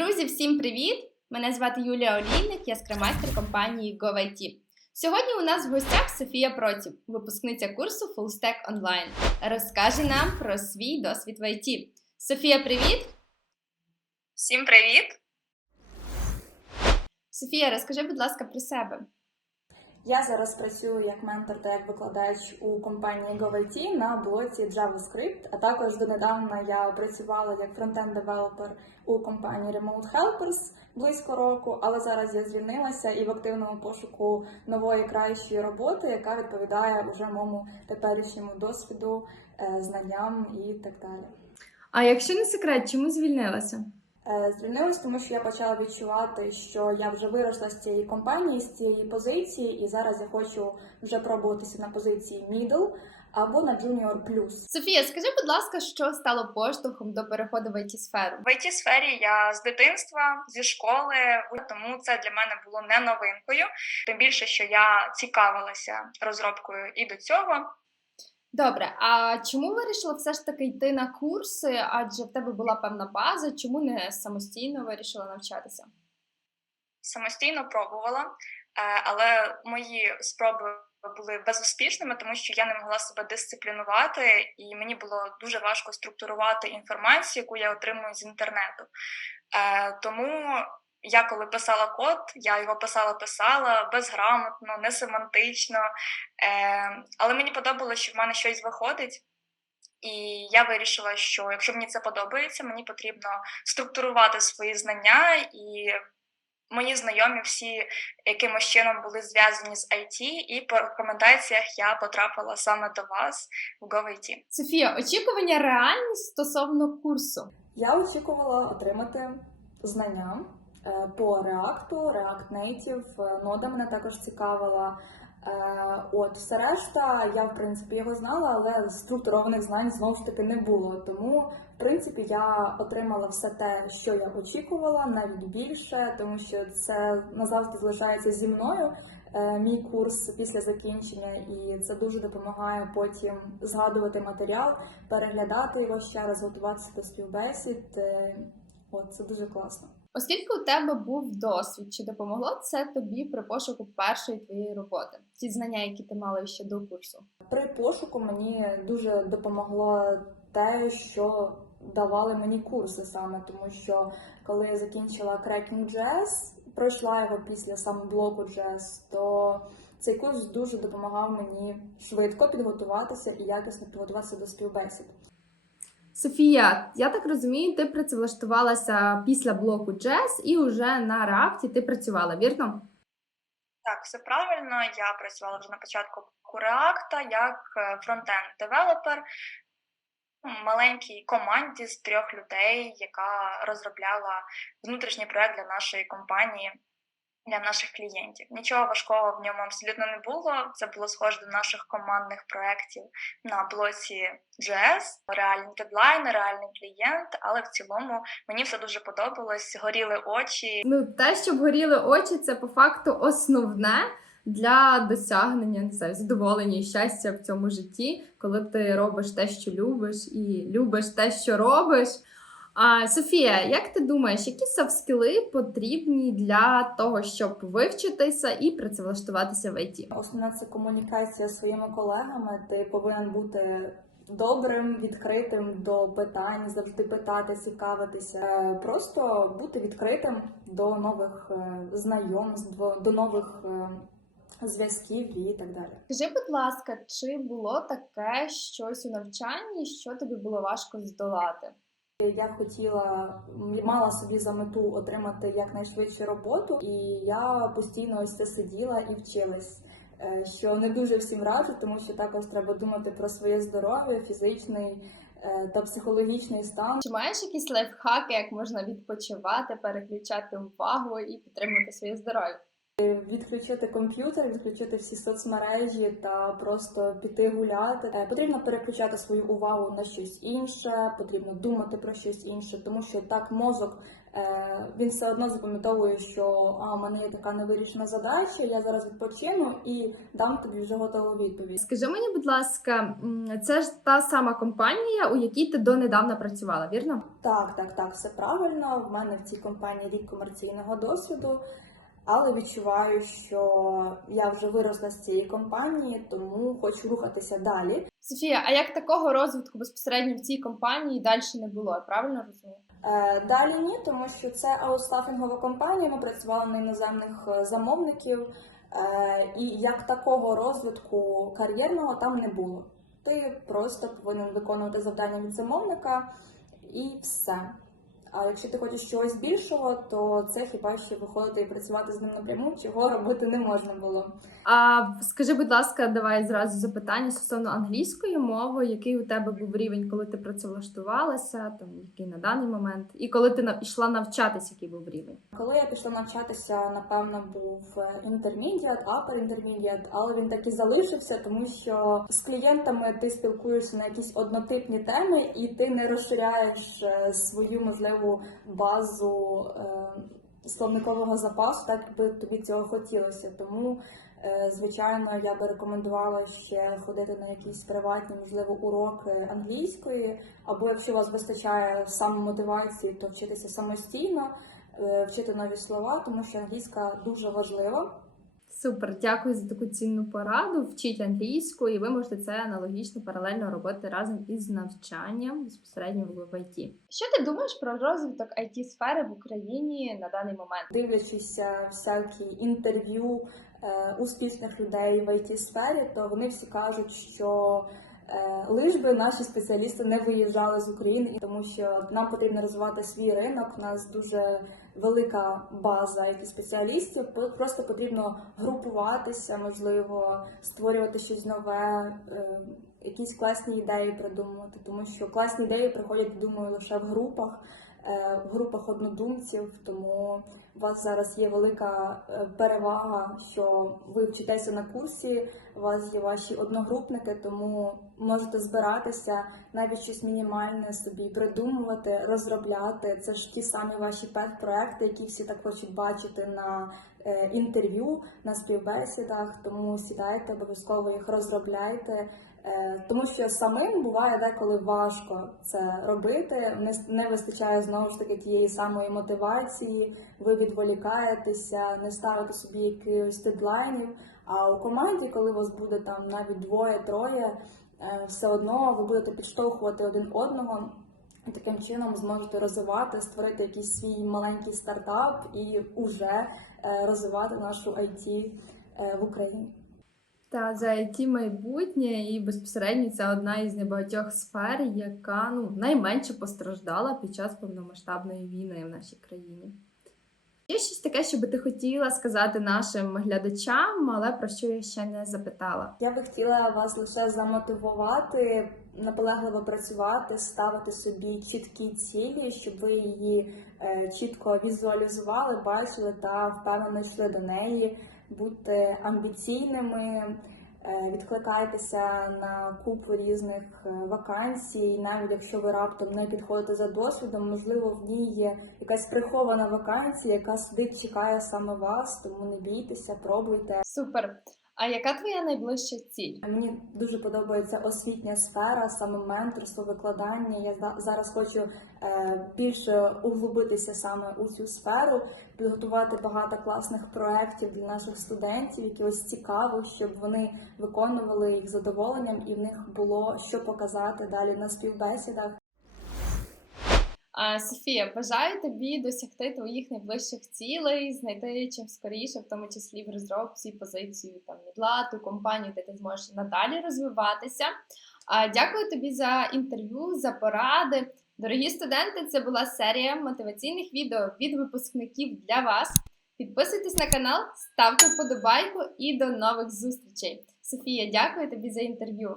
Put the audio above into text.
Друзі, всім привіт! Мене звати Юлія Олійник, я скрамайстер компанії GoVIT. Сьогодні у нас в гостях Софія Протів, випускниця курсу Full Stack Online. Розкаже нам про свій досвід в IT. Софія, привіт! Всім привіт! Софія, розкажи, будь ласка, про себе. Я зараз працюю як ментор та як викладач у компанії GoVIT на блоці JavaScript, а також донедавна я працювала як фронтенд девелопер у компанії Remote Helpers близько року, але зараз я звільнилася і в активному пошуку нової кращої роботи, яка відповідає уже моєму теперішньому досвіду, е, знанням і так далі. А якщо не секрет, чому звільнилася? Е, Звільнилась, тому що я почала відчувати, що я вже виросла з цієї компанії, з цієї позиції, і зараз я хочу вже пробуватися на позиції middle або на junior плюс. Софія, скажи, будь ласка, що стало поштовхом до переходу в it сферу В it сфері я з дитинства, зі школи, тому це для мене було не новинкою. Тим більше, що я цікавилася розробкою і до цього. Добре, а чому вирішила все ж таки йти на курси? Адже в тебе була певна база, чому не самостійно вирішила навчатися? Самостійно пробувала, е, але мої спроби були безуспішними, тому що я не могла себе дисциплінувати, і мені було дуже важко структурувати інформацію, яку я отримую з інтернету. Е, Тому я коли писала код, я його писала, писала безграмотно, не семантично. Е, Але мені подобалося, що в мене щось виходить. І я вирішила, що якщо мені це подобається, мені потрібно структурувати свої знання, і мої знайомі всі якимось чином були зв'язані з IT, і по рекомендаціях я потрапила саме до вас в GoVIT. Софія, очікування реальні стосовно курсу. Я очікувала отримати знання по React, React Native, е, нода мене також цікавила. Е, От все решта, я в принципі його знала, але структурованих знань знову ж таки не було. Тому, в принципі, я отримала все те, що я очікувала, навіть більше, тому що це назавжди залишається зі мною. е, Мій курс після закінчення, і це дуже допомагає потім згадувати матеріал, переглядати його ще раз, готуватися до співбесід. Е, От це дуже класно. Оскільки у тебе був досвід, чи допомогло це тобі при пошуку першої твоєї роботи? Ті знання, які ти мала ще до курсу? При пошуку мені дуже допомогло те, що давали мені курси саме, тому що коли я закінчила Cracking.js, пройшла його після саме блоку JS, то цей курс дуже допомагав мені швидко підготуватися і якісно підготуватися до співбесід. Софія, я так розумію, ти працевлаштувалася після блоку Jazz і вже на React ти працювала, вірно? Так, все правильно. Я працювала вже на початку React як е, фронтенд-девелопер маленькій команді з трьох людей, яка розробляла внутрішній проект для нашої компанії, для наших клієнтів. Нічого важкого в ньому абсолютно не було. Це було схоже до наших командних проєктів на блоці JS, реальні дедлайни, реальний клієнт, але в цілому мені все дуже подобалось, горіли очі. Ну, те, щоб горіли очі, це по факту основне для досягнення не знаю, задоволення і щастя в цьому житті, коли ти робиш те, що любиш, і любиш те, що робиш. А Софія, як ти думаєш, які софт-скіли потрібні для того, щоб вивчитися і працевлаштуватися в ІТ? Основне це комунікація зі своїми колегами. Ти повинен бути добрим, відкритим до питань, завжди питати, цікавитися. Е, Просто бути відкритим до нових е, знайомств, до- до нових е, зв'язків і так далі. Скажи, будь ласка, чи було таке щось у навчанні, що тобі було важко здолати? Я хотіла мала собі за мету отримати якнайшвидше роботу, і я постійно ось це сиділа і вчилась. е, Що не дуже всім раджу, тому що також треба думати про своє здоров'я, фізичний е, та психологічний стан. Чи маєш якісь лайфхаки, як можна відпочивати, переключати увагу і підтримувати своє здоров'я? Відключити комп'ютер, відключити всі соцмережі та просто піти гуляти. Е, Потрібно переключати свою увагу на щось інше, потрібно думати про щось інше, тому що так мозок е, він все одно запам'ятовує, що а, у мене є така невирішена задача, я зараз відпочину і дам тобі вже готову відповідь. Скажи мені, будь ласка, це ж та сама компанія, у якій ти донедавна працювала, вірно? Так, так, так, все правильно. В мене в цій компанії рік комерційного досвіду, але відчуваю, що я вже виросла з цієї компанії, тому хочу рухатися далі. Софія, а як такого розвитку безпосередньо в цій компанії далі не було, я правильно розумію? Е, Далі ні, тому що це аутстафінгова компанія. Ми працювали на іноземних е, замовників, е, і як такого розвитку кар'єрного там не було. Ти просто повинен виконувати завдання від замовника і все. А якщо ти хочеш чогось більшого, то це хіба що виходити і працювати з ним напряму, чого робити не можна було. А скажи, будь ласка, давай зразу запитання стосовно англійської мови, який у тебе був рівень, коли ти працевлаштувалася, там який на даний момент, і коли ти йшла навчатись, який був рівень? Коли я пішла навчатися, напевно, був intermediate, upper intermediate, але він так і залишився, тому що з клієнтами ти спілкуєшся на якісь однотипні теми, і ти не розширяєш е, свою можливу базу е, словникового запасу, так би тобі цього хотілося. Тому, е, звичайно, я би рекомендувала ще ходити на якісь приватні, можливо, уроки англійської, або якщо у вас вистачає самомотивації, то вчитися самостійно е, вчити нові слова, тому що англійська дуже важлива. Супер, дякую за таку цінну пораду. Вчіть англійську, і ви можете це аналогічно паралельно робити разом із навчанням безпосередньо в IT. Що ти думаєш про розвиток it сфери в Україні на даний момент? Дивлячись всякі інтерв'ю е, успішних людей в it сфері, то вони всі кажуть, що лиш би наші спеціалісти не виїжджали з України, тому що нам потрібно розвивати свій ринок. У нас дуже велика база і спеціалістів. Просто потрібно групуватися, можливо, створювати щось нове. е, Якісь класні ідеї придумувати, тому що класні ідеї приходять, думаю, лише в групах, е, в групах однодумців. Тому у вас зараз є велика е, перевага, що ви вчитеся на курсі, у вас є ваші одногрупники, тому можете збиратися, навіть щось мінімальне собі придумувати, розробляти. Це ж ті самі ваші пет-проекти, які всі так хочуть бачити на е, інтерв'ю, на співбесідах. Тому сідайте, обов'язково їх розробляйте. Е, Тому що самим буває деколи важко це робити. Не, вистачає знову ж таки тієї самої мотивації. Ви відволікаєтеся, не ставите собі якихось дедлайнів. А у команді, коли вас буде там навіть двоє-троє, е, все одно ви будете підштовхувати один одного. І таким чином зможете розвивати, створити якийсь свій маленький стартап і уже е, розвивати нашу IT в Україні. Та за IT майбутнє і безпосередньо це одна із небагатьох сфер, яка ну найменше постраждала під час повномасштабної війни в нашій країні. Є щось таке, що би ти хотіла сказати нашим глядачам, але про що я ще не запитала. Я би хотіла вас лише замотивувати, наполегливо працювати, ставити собі чіткі цілі, щоб ви її е, чітко візуалізували, бачили та впевнено йшли до неї. Будьте амбіційними, е, відкликайтеся на купу різних е, вакансій, навіть якщо ви раптом не підходите за досвідом, можливо, в ній є якась прихована вакансія, яка сидить, чекає саме вас, тому не бійтеся, пробуйте. Супер. А яка твоя найближча ціль? Мені дуже подобається освітня сфера, саме менторство, викладання. Я за- зараз хочу е, більше углубитися саме у цю сферу, підготувати багато класних проєктів для наших студентів, які ось цікавих, щоб вони виконували їх задоволенням і в них було що показати далі на співбесідах. Софія, бажаю тобі досягти твоїх найближчих цілей, знайти чим скоріше, в тому числі в розробці позицію там мідла, ту компанію, де ти зможеш надалі розвиватися. Дякую тобі за інтерв'ю, за поради. Дорогі студенти, це була серія мотиваційних відео від випускників для вас. Підписуйтесь на канал, ставте вподобайку і до нових зустрічей. Софія, дякую тобі за інтерв'ю.